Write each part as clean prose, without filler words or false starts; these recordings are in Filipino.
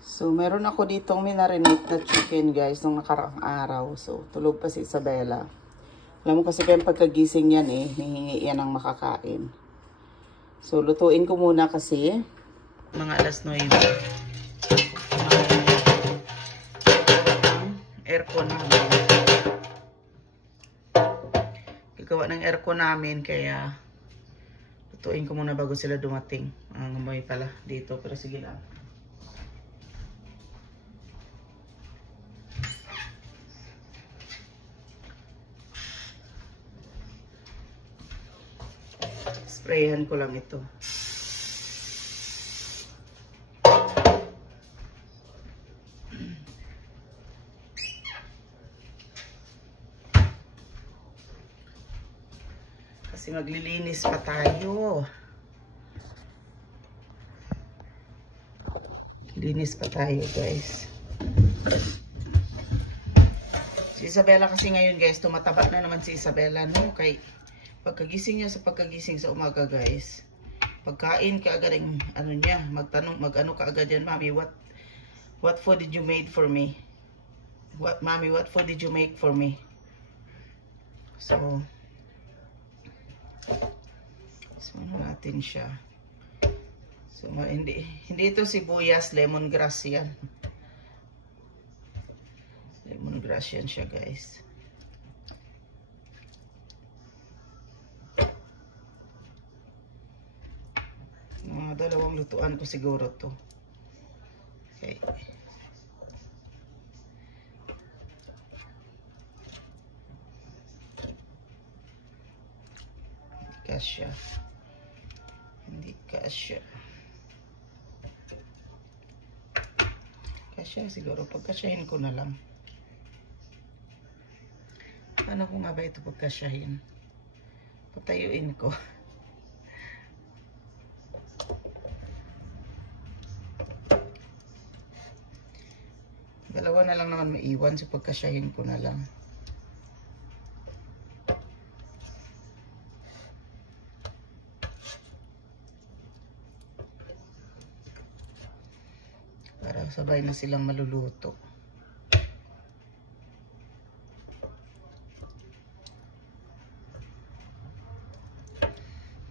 So, meron ako ditong minarinate na chicken, guys, nung nakaraang araw. So, tulog pa si Isabela. Alam mo kasi kayong pagkagising yan hihingi yan ng makakain. So, lutuin ko muna kasi. Mga alas 9. Aircon namin. Gagawa ng aircon namin, kaya lutuin ko muna bago sila dumating. Ang amoy pala dito, pero sige lang. Sprayhan ko lang ito. Kasi maglilinis pa tayo. Linis pa tayo, guys. Si Isabela kasi ngayon, guys, tumataba na naman si Isabela, no? Kay pagkagising niya sa pagkagising sa umaga, guys. Pagkain kaagad ang ano niya, mag-ano kaagad yan, Mommy, what food did you make for me? Mommy, what food did you make for me? So ano natin siya. So, hindi ito sibuyas, lemongrass yan. Lemongrass yan siya, guys. Mga dalawang lutuan ko siguro to. Okay. Kasya. Hindi kasya. Kasya siguro. Pagkasyahin ko na lang. Ano ko nga ba ito pagkasyahin? Patayuin ko. Dalawa na lang naman maiwan. So pagkasyahin ko na lang. Sabay na silang maluluto.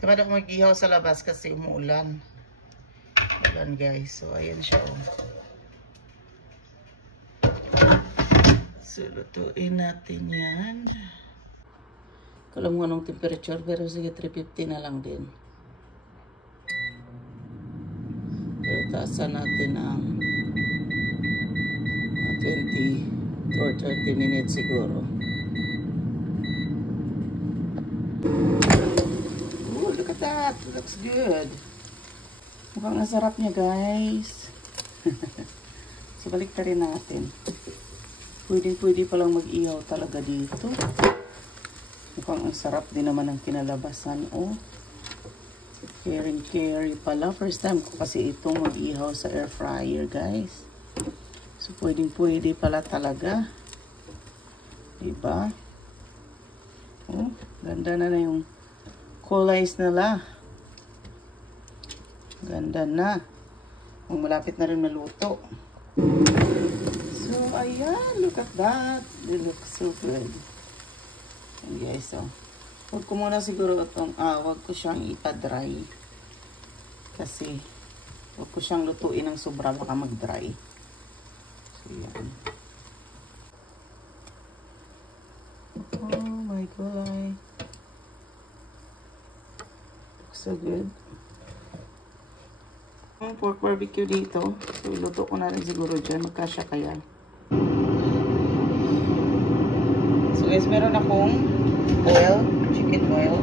Kapag ako mag-ihaw sa labas kasi umuulan. Ulan, guys. So, ayan siya, oh. So, lutuin natin yan. Kalam mo anong temperature, pero sige, 350 na lang din. Pero taasan natin ang 20 or 30 minutes siguro. Oh, look at that. It looks good. Mukhang nasarap niya, guys. So, balik na rin natin. Pwede palang mag-ihaw talaga dito. Mukhang ang sarap din naman ang kinalabasan. Oh, carry pala. First time ko kasi itong mag-ihaw sa air fryer, guys. So, pwede pala talaga. Diba? Oh, ganda na yung colays nila. Ganda na. Malapit na rin maluto. So, ayan. Look at that. They look so good. And guys, so. Huwag ko muna siguro itong, huwag ko siyang ipa-dry. Kasi, huwag ko siyang lutuin ng sobra, baka mag-dry. So, yan. Oh my God. Looks so good. Ang pork barbecue dito. So, iluto ko na rin siguro dyan. Magkasya kaya. So, guys, meron akong oil. Chicken oil.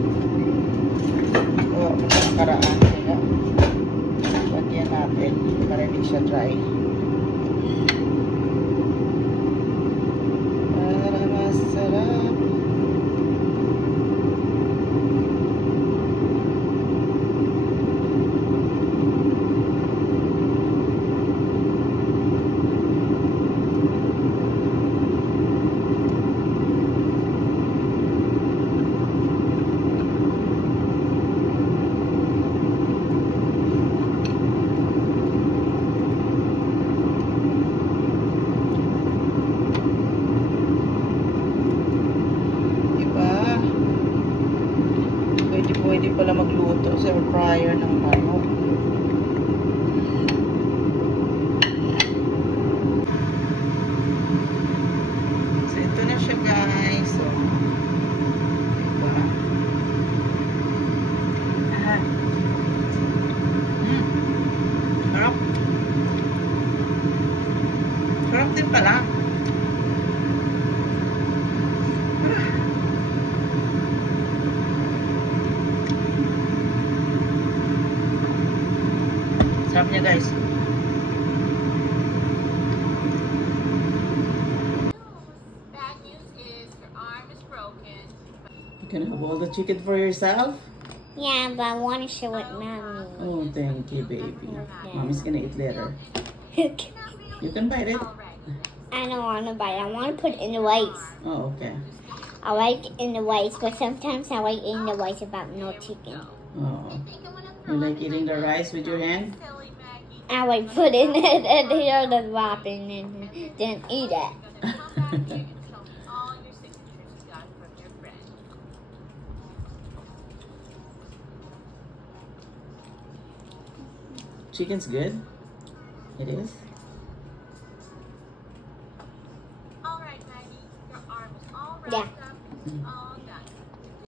O, karaan. Lagyan natin para hindi siya dry. Para masarap. guys. Bad news is your arm is broken. You can have all the chicken for yourself? Yeah, but I want to share with mommy. Oh, thank you, baby. Mommy's gonna eat later. You can bite it. I don't want to bite. I want to put it in the rice. Oh, okay. I like in the rice, but sometimes I like eating the rice about no chicken. Oh. You like eating the rice with your hand? I like put in it and hear the wrapping and then eat it. Chicken's good? It is?